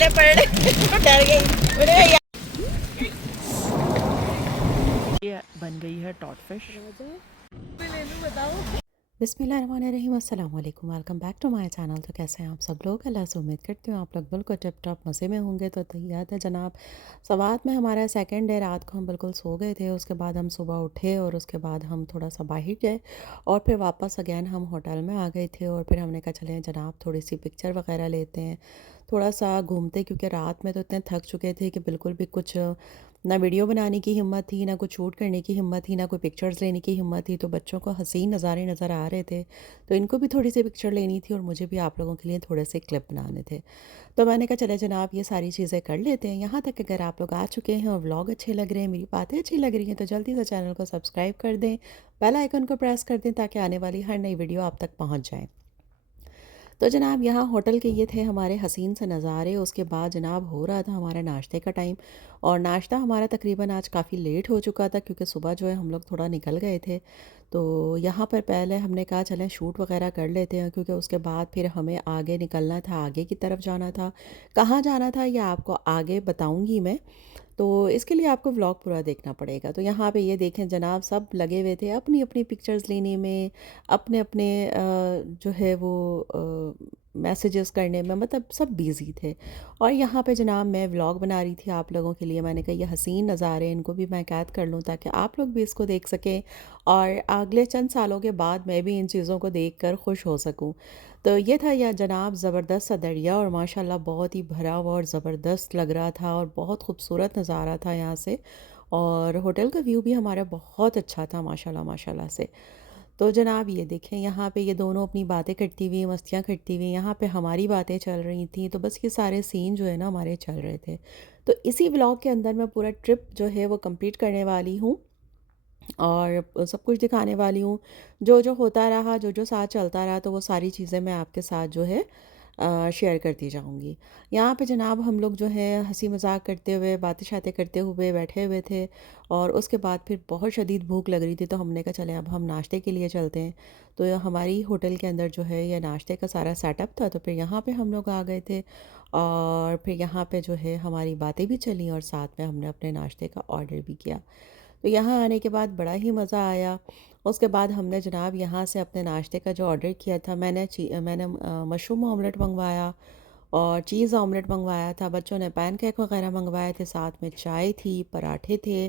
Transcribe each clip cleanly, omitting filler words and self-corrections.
ओले पड़ रहे तो डर गई। मैंने कहा ये बन गई है टॉट फिश। बिस्मिल्लाहिर्रहमानिर्रहीम, अस्सलाम वालेकुम, welcome back to my channel. तो कैसे हैं आप सब लोग? अल्लाह से उम्मीद करती हूँ आप लोग बिल्कुल टिप टॉप मज़े में होंगे। तो तैयार है जनाब, सवात में हमारा सेकंड डे। रात को हम बिल्कुल सो गए थे, उसके बाद हम सुबह उठे और उसके बाद हम थोड़ा सा बाहर गए और फिर वापस अगेन हम होटल में आ गए थे। और फिर हमने कहा चलें जनाब थोड़ी सी पिक्चर वगैरह लेते हैं, थोड़ा सा घूमते, क्योंकि रात में तो इतने थक चुके थे कि बिल्कुल भी कुछ ना वीडियो बनाने की हिम्मत थी, ना कुछ शूट करने की हिम्मत थी, ना कोई पिक्चर्स लेने की हिम्मत थी। तो बच्चों को हसीन नज़ारे नज़र आ रहे थे, तो इनको भी थोड़ी सी पिक्चर लेनी थी और मुझे भी आप लोगों के लिए थोड़े से क्लिप बनाने थे। तो मैंने कहा चले जनाब ये सारी चीज़ें कर लेते हैं। यहाँ तक अगर आप लोग आ चुके हैं और व्लॉग अच्छे लग रहे हैं, मेरी बातें अच्छी लग रही हैं, तो जल्दी से चैनल को सब्सक्राइब कर दें, बेल आइकन को प्रेस कर दें ताकि आने वाली हर नई वीडियो आप तक पहुँच जाए। तो जनाब यहाँ होटल के ये थे हमारे हसीन से नज़ारे। उसके बाद जनाब हो रहा था हमारा नाश्ते का टाइम, और नाश्ता हमारा तकरीबन आज काफ़ी लेट हो चुका था क्योंकि सुबह जो है हम लोग थोड़ा निकल गए थे। तो यहाँ पर पहले हमने कहा चलें शूट वगैरह कर लेते हैं, क्योंकि उसके बाद फिर हमें आगे निकलना था, आगे की तरफ जाना था। कहाँ जाना था ये आपको आगे बताऊँगी मैं, तो इसके लिए आपको व्लॉग पूरा देखना पड़ेगा। तो यहाँ पे ये देखें जनाब सब लगे हुए थे अपनी अपनी पिक्चर्स लेने में, अपने अपने जो है वो मैसेजेस करने में, मतलब सब बिज़ी थे। और यहाँ पे जनाब मैं व्लॉग बना रही थी आप लोगों के लिए। मैंने कहा ये हसीन नज़ारे इनको भी मैं कैद कर लूँ ताकि आप लोग भी इसको देख सकें और अगले चंद सालों के बाद मैं भी इन चीज़ों को देख कर खुश हो सकूँ। तो ये था यह जनाब ज़बरदस्त सा दरिया, और माशाल्लाह बहुत ही भरा हुआ और ज़बरदस्त लग रहा था और बहुत खूबसूरत नज़ारा था यहाँ से। और होटल का व्यू भी हमारा बहुत अच्छा था माशाल्लाह माशाल्लाह से। तो जनाब ये देखें यहाँ पे ये दोनों अपनी बातें करती हुई, मस्तियाँ करती हुई, यहाँ पे हमारी बातें चल रही थी। तो बस ये सारे सीन जो है ना हमारे चल रहे थे। तो इसी व्लॉग के अंदर मैं पूरा ट्रिप जो है वो कंप्लीट करने वाली हूँ और सब कुछ दिखाने वाली हूँ। जो जो होता रहा, जो जो साथ चलता रहा, तो वो सारी चीज़ें मैं आपके साथ जो है शेयर करती जाऊँगी। यहाँ पे जनाब हम लोग जो है हंसी मजाक करते हुए, बातें शातें करते हुए बैठे हुए थे, और उसके बाद फिर बहुत शदीद भूख लग रही थी। तो हमने कहा चले अब हम नाश्ते के लिए चलते हैं। तो ये हमारी होटल के अंदर जो है ये नाश्ते का सारा सेटअप था। तो फिर यहाँ पे हम लोग आ गए थे और फिर यहाँ पे जो है हमारी बातें भी चली और साथ में हमने अपने नाश्ते का ऑर्डर भी किया। तो यहाँ आने के बाद बड़ा ही मज़ा आया। उसके बाद हमने जनाब यहाँ से अपने नाश्ते का जो ऑर्डर किया था, मैंने मशरूम ऑमलेट मंगवाया और चीज़ ऑमलेट मंगवाया था। बच्चों ने पैनकेक वगैरह मंगवाए थे, साथ में चाय थी, पराठे थे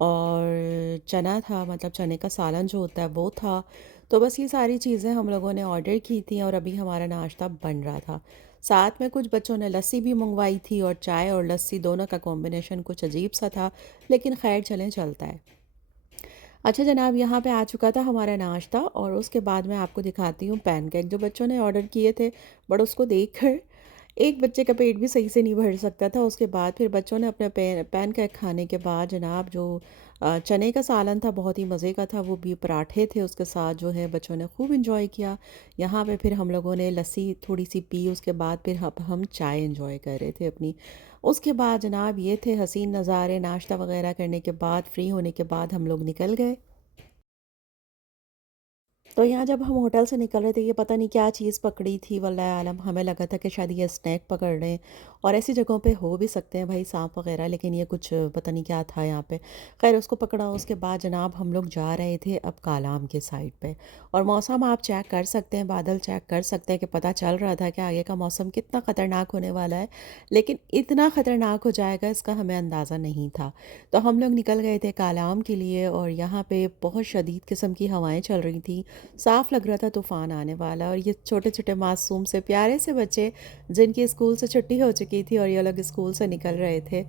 और चना था, मतलब चने का सालन जो होता है वो था। तो बस ये सारी चीज़ें हम लोगों ने ऑर्डर की थी और अभी हमारा नाश्ता बन रहा था। साथ में कुछ बच्चों ने लस्सी भी मंगवाई थी, और चाय और लस्सी दोनों का कॉम्बिनेशन कुछ अजीब सा था, लेकिन खैर चलें चलता है। अच्छा जनाब यहाँ पे आ चुका था हमारा नाश्ता, और उसके बाद मैं आपको दिखाती हूँ पैनकेक जो बच्चों ने ऑर्डर किए थे। बट उसको देखकर एक बच्चे का पेट भी सही से नहीं भर सकता था। उसके बाद फिर बच्चों ने अपने पैनकेक खाने के बाद जनाब जो चने का सालन था बहुत ही मज़े का था, वो भी पराठे थे उसके साथ, जो है बच्चों ने खूब इंजॉय किया। यहाँ पे फिर हम लोगों ने लस्सी थोड़ी सी पी, उसके बाद फिर हम चाय इंजॉय कर रहे थे अपनी। उसके बाद जनाब ये थे हसीन नज़ारे। नाश्ता वगैरह करने के बाद, फ्री होने के बाद हम लोग निकल गए। तो यहाँ जब हम होटल से निकल रहे थे, ये पता नहीं क्या चीज़ पकड़ी थी, वल्लाह आलम, हमें लगा था कि शायद ये स्नैक पकड़ रहे हैं। और ऐसी जगहों पे हो भी सकते हैं भाई सांप वगैरह, लेकिन ये कुछ पता नहीं क्या था यहाँ पे। खैर उसको पकड़ा। उसके बाद जनाब हम लोग जा रहे थे अब कालाम के साइड पे, और मौसम आप चेक कर सकते हैं, बादल चेक कर सकते हैं कि पता चल रहा था कि आगे का मौसम कितना ख़तरनाक होने वाला है, लेकिन इतना ख़तरनाक हो जाएगा इसका हमें अंदाज़ा नहीं था। तो हम लोग निकल गए थे कालाम के लिए, और यहाँ पे बहुत शदीद किस्म की हवाएं चल रही थी। साफ लग रहा था तूफ़ान आने वाला। और ये छोटे छोटे मासूम से प्यारे से बच्चे जिनकी स्कूल से छुट्टी हो चुकी थी और ये लोग स्कूल से निकल रहे थे,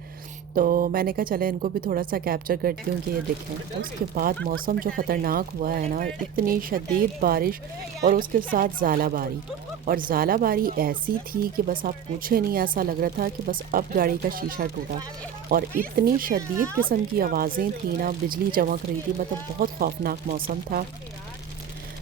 तो मैंने कहा चले इनको भी थोड़ा सा कैप्चर करती हूँ कि ये देखें। उसके बाद मौसम जो ख़तरनाक हुआ है ना, इतनी शदीद बारिश और उसके साथ ज़ालाबारी। और ज़ालाबारी ऐसी थी कि बस आप पूछे नहीं, ऐसा लग रहा था कि बस अब गाड़ी का शीशा टूटा। और इतनी शदीद किस्म की आवाज़ें थी ना, बिजली चमक रही थी, मतलब बहुत खौफनाक मौसम था।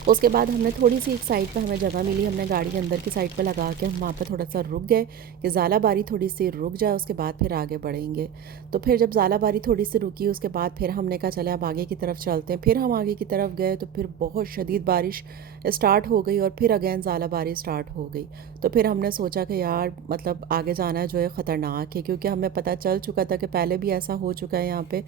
उसके बाद हमने थोड़ी सी एक साइड पे हमें जगह मिली, हमने गाड़ी अंदर की साइड पे लगा के हम वहाँ पे थोड़ा सा रुक गए कि ज़ालाबारी थोड़ी सी रुक जाए, उसके बाद फिर आगे बढ़ेंगे। तो फिर जब ज़ालाबारी थोड़ी सी रुकी, उसके बाद फिर हमने कहा चले अब आगे की तरफ चलते हैं। फिर हम आगे की तरफ गए तो फिर बहुत शदीद बारिश स्टार्ट हो गई और फिर अगेन ज़ालाबारी स्टार्ट हो गई। तो फिर हमने सोचा कि यार मतलब आगे जाना जो है ख़तरनाक है, क्योंकि हमें पता चल चुका था कि पहले भी ऐसा हो चुका है यहाँ पे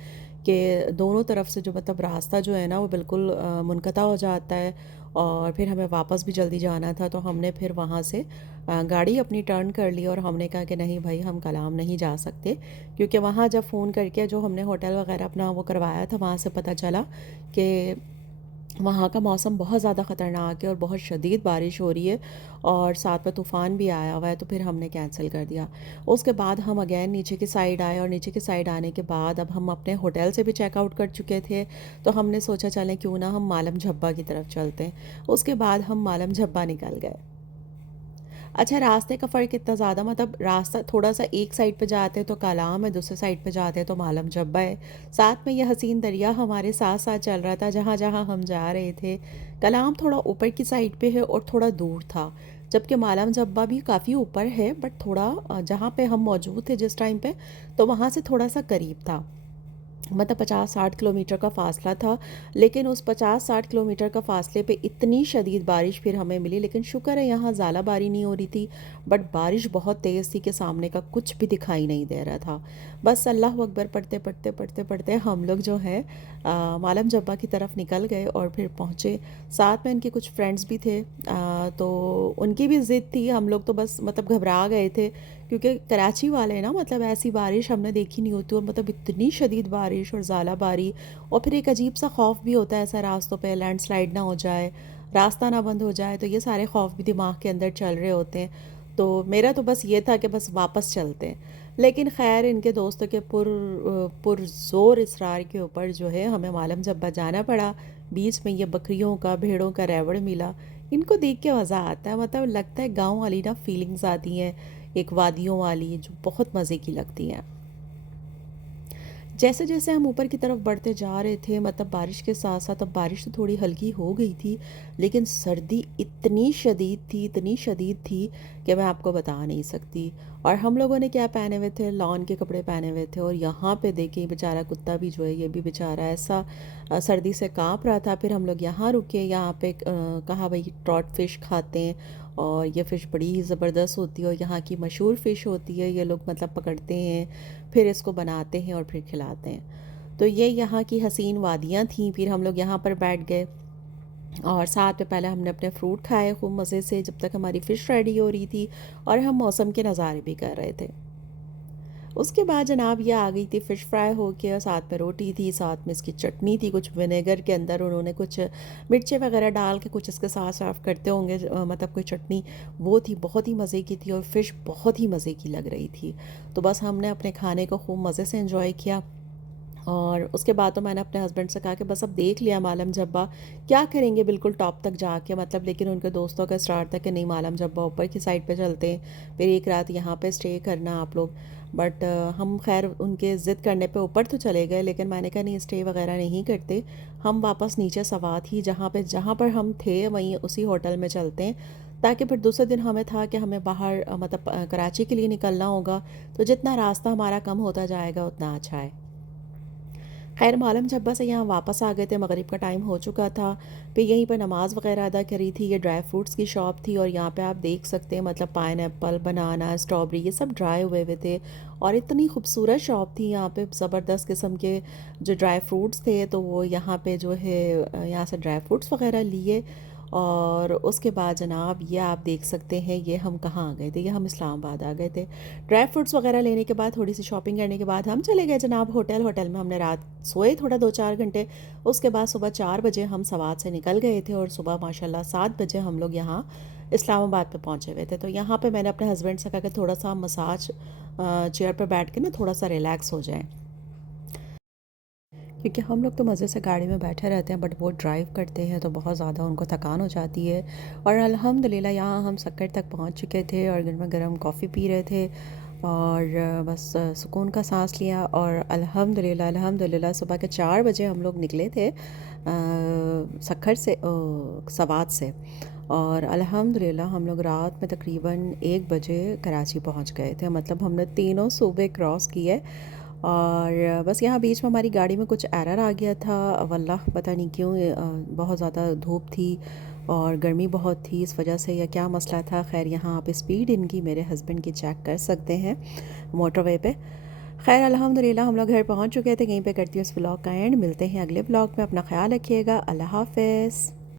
कि दोनों तरफ से जो मतलब रास्ता जो है ना वो बिल्कुल मुनक़ता हो जाता है। और फिर हमें वापस भी जल्दी जाना था, तो हमने फिर वहाँ से गाड़ी अपनी टर्न कर ली और हमने कहा कि नहीं भाई, हम कलाम नहीं जा सकते, क्योंकि वहाँ जब फ़ोन करके जो हमने होटल वगैरह अपना वो करवाया था, वहाँ से पता चला कि वहाँ का मौसम बहुत ज़्यादा ख़तरनाक है और बहुत शदीद बारिश हो रही है और साथ में तूफ़ान भी आया हुआ है। तो फिर हमने कैंसिल कर दिया। उसके बाद हम अगेन नीचे की साइड आए और नीचे की साइड आने के बाद अब हम अपने होटल से भी चेकआउट कर चुके थे। तो हमने सोचा चलें क्यों ना हम मालम झब्बा की तरफ चलते हैं। उसके बाद हम मालम झब्बा निकल गए। अच्छा, रास्ते का फ़र्क इतना ज़्यादा, मतलब रास्ता थोड़ा-सा एक साइड पे जाते हैं तो कालाम है, दूसरे साइड पे जाते हैं तो मालम जब्बा है। साथ में ये हसीन दरिया हमारे साथ-साथ चल रहा था जहाँ-जहाँ हम जा रहे थे। कलाम थोड़ा ऊपर की साइड पे है और थोड़ा दूर था, जबकि मालम जब्बा भी काफ़ी ऊपर है, बट थोड़ा जहाँ पे हम मौजूद थे जिस टाइम पे, तो वहाँ से थोड़ा-सा करीब था। मतलब 50-60 किलोमीटर का फ़ासला था, लेकिन उस 50-60 किलोमीटर का फ़ासले पे इतनी शदीद बारिश फिर हमें मिली, लेकिन शुक्र है यहाँ ज़ालाबारी नहीं हो रही थी, बट बारिश बहुत तेज़ थी कि सामने का कुछ भी दिखाई नहीं दे रहा था। बस अल्लाह अकबर पढ़ते, पढ़ते, पढ़ते, पढ़ते हम लोग जो है मालम जब्बा की तरफ निकल गए और फिर पहुँचे। साथ में इनके कुछ फ्रेंड्स भी थे, तो उनकी भी ज़िद थी, हम लोग तो बस मतलब घबरा गए थे, क्योंकि कराची वाले ना मतलब ऐसी बारिश हमने देखी नहीं होती, और मतलब इतनी शदीद बारिश और ज़ालाबारी, और फिर एक अजीब सा खौफ भी होता है ऐसा रास्तों पे लैंडस्लाइड ना हो जाए, रास्ता ना बंद हो जाए, तो ये सारे खौफ भी दिमाग के अंदर चल रहे होते हैं। तो मेरा तो बस ये था कि बस वापस चलते हैं, लेकिन खैर इनके दोस्तों के पुरज़ोर इसरार के ऊपर जो है हमें मालम जब्बा जाना पड़ा। बीच में ये बकरियों का, भेड़ों का रेवड़ मिला। इनको देख के मज़ा आता है, मतलब लगता है गाँव वाली ना फीलिंग्स आती हैं, एक वादियों वाली, जो बहुत मज़े की लगती हैं। जैसे जैसे हम ऊपर की तरफ बढ़ते जा रहे थे, मतलब बारिश के साथ साथ, अब बारिश तो थोड़ी हल्की हो गई थी, लेकिन सर्दी इतनी शदीद थी, इतनी शदीद थी कि मैं आपको बता नहीं सकती। और हम लोगों ने क्या पहने हुए थे, लॉन के कपड़े पहने हुए थे, और यहाँ पे देखिए बेचारा कुत्ता भी जो है, ये भी बेचारा ऐसा सर्दी से काँप रहा था। फिर हम लोग यहाँ रुके, यहाँ पे कहा भाई ट्रॉट फिश खाते हैं, और ये फ़िश बड़ी ही ज़बरदस्त होती है और यहाँ की मशहूर फ़िश होती है। ये लोग मतलब पकड़ते हैं, फिर इसको बनाते हैं और फिर खिलाते हैं। तो ये यहाँ की हसीन वादियाँ थीं। फिर हम लोग यहाँ पर बैठ गए और साथ में पहले हमने अपने फ्रूट खाए खूब मज़े से, जब तक हमारी फ़िश रेडी हो रही थी, और हम मौसम के नज़ारे भी कर रहे थे। उसके बाद जनाब ये आ गई थी फ़िश फ्राई होके, और साथ में रोटी थी, साथ में इसकी चटनी थी, कुछ विनेगर के अंदर उन्होंने कुछ मिर्चें वगैरह डाल के कुछ इसके साथ सर्व करते होंगे, मतलब कोई चटनी, वो थी, बहुत ही मज़े की थी, और फ़िश बहुत ही मज़े की लग रही थी। तो बस हमने अपने खाने को खूब मज़े से एंजॉय किया। और उसके बाद तो मैंने अपने हस्बैंड से कहा कि बस अब देख लिया मालम जब्बा, क्या करेंगे बिल्कुल टॉप तक जाके, मतलब, लेकिन उनके दोस्तों का स्टार्ट था कि नहीं मालम जब्बा ऊपर की साइड पे चलते हैं, फिर एक रात यहाँ पे स्टे करना आप लोग। बट हम खैर उनके ज़िद करने पे ऊपर तो चले गए, लेकिन मैंने कहा नहीं, स्टे वगैरह नहीं करते, हम वापस नीचे सवात ही जहाँ पर हम थे वहीं उसी होटल में चलते हैं, ताकि फिर दूसरे दिन हमें था कि हमें बाहर मतलब कराची के लिए निकलना होगा, तो जितना रास्ता हमारा कम होता जाएगा उतना अच्छा है। खैर मालम झब्बा से यहाँ वापस आ गए थे, मगरिब का टाइम हो चुका था। फिर यहीं पर नमाज़ वगैरह अदा करी थी। ये ड्राई फ्रूट्स की शॉप थी, और यहाँ पे आप देख सकते हैं मतलब पाइनएप्पल, बनाना, स्ट्रॉबेरी, ये सब ड्राई हुए हुए थे, और इतनी खूबसूरत शॉप थी यहाँ पे, ज़बरदस्त किस्म के जो ड्राई फ्रूट्स थे। तो वो यहाँ पे जो है यहाँ से ड्राई फ्रूट्स वगैरह लिए, और उसके बाद जनाब ये आप देख सकते हैं, ये हम कहाँ आ गए थे, ये हम इस्लामाबाद आ गए थे। ड्राई फ्रूट्स वगैरह लेने के बाद, थोड़ी सी शॉपिंग करने के बाद, हम चले गए जनाब होटल में हमने रात सोए थोड़ा 2-4 घंटे। उसके बाद सुबह 4 बजे हम सवात से निकल गए थे, और सुबह माशाल्लाह 7 बजे हम लोग यहाँ इस्लामाबाद पे पहुँचे हुए थे। तो यहाँ पे मैंने अपने हस्बैंड से कहा कि थोड़ा सा मसाज चेयर पर बैठ के ना थोड़ा सा रिलैक्स हो जाए, क्योंकि हम लोग तो मज़े से गाड़ी में बैठे रहते हैं, बट वो ड्राइव करते हैं तो बहुत ज़्यादा उनको थकान हो जाती है। और अल्हम्दुलिल्लाह यहाँ हम सक्कर तक पहुँच चुके थे, और गर्मा गर्म कॉफ़ी पी रहे थे, और बस सुकून का सांस लिया। और अल्हम्दुलिल्लाह अल्हम्दुलिल्लाह सुबह के 4 बजे हम लोग निकले थे सक्खर से, सवात से, और अल्हम्दुलिल्लाह हम लोग रात में तकरीबन 1 बजे कराची पहुंच गए थे। मतलब हमने तीनों सूबे क्रॉस किए, और बस यहाँ बीच में हमारी गाड़ी में कुछ एरर आ गया था, वल्लाह पता नहीं क्यों, बहुत ज़्यादा धूप थी, और गर्मी बहुत थी इस वजह से, या क्या मसला था। खैर यहाँ आप स्पीड इनकी मेरे हस्बैंड की चेक कर सकते हैं मोटरवे पे। खैर अल्हम्दुलिल्लाह हम लोग घर पहुँच चुके थे। यहीं पे करती हूँ इस व्लॉग का एंड। मिलते हैं अगले व्लॉग में। अपना ख्याल रखिएगा। अल्लाह हाफ़िज़।